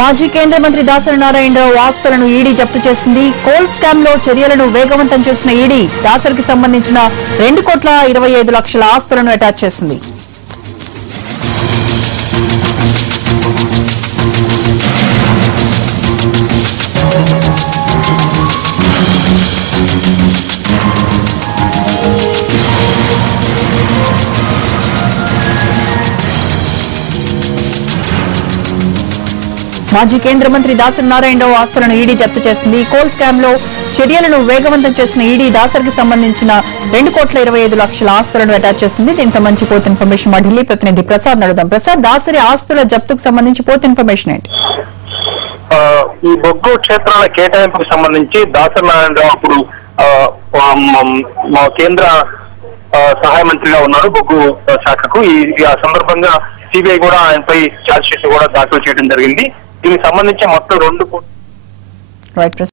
మాజీ కేంద్ర మంత్రి దాసరి నారాయణరావు ఆస్తులను ఈడీ జప్తు చేసింది. కోల్ స్కామ్ లో చర్యలను వేగవంతం చేసిన ఈడీ దాసరికి సంబంధించిన 2,25,00,000 ఆస్తులను అటాచ్ చేసింది. మాజీ కేంద్ర మంత్రి దాసరి నారాయణరావు ఆస్తులను ఈడీ జప్తు చేసింది. కోల్ స్కామ్ లో చర్యలను వేగవంతం చేసిన ఈడీ దాసరికి సంబంధించిన 2,25,00,000 ఆస్తులను అటాచ్ చేసింది. దీనికి సంబంధించి పూర్తి ఇన్ఫర్మేషన్ మా ఢిల్లీ ప్రతినిధి ప్రసాద్ అడుగుదాం. ప్రసాద్, దాసరి ఆస్తుల జప్తుకు సంబంధించి పూర్తి ఇన్ఫర్మేషన్ ఏంటి? ఈ బొగ్గు క్షేత్రాల కేటాయింపుకు సంబంధించి దాసరి నారాయణరావు అప్పుడు కేంద్ర సహాయ మంత్రిగా ఉన్నారు బొగ్గు శాఖకు. ఆ సందర్భంగా సిబిఐ కూడా ఆయనపై ఛార్జ్ షీట్ కూడా దాఖలు చేయడం జరిగింది. దీనికి సంబంధించి మొత్తం 2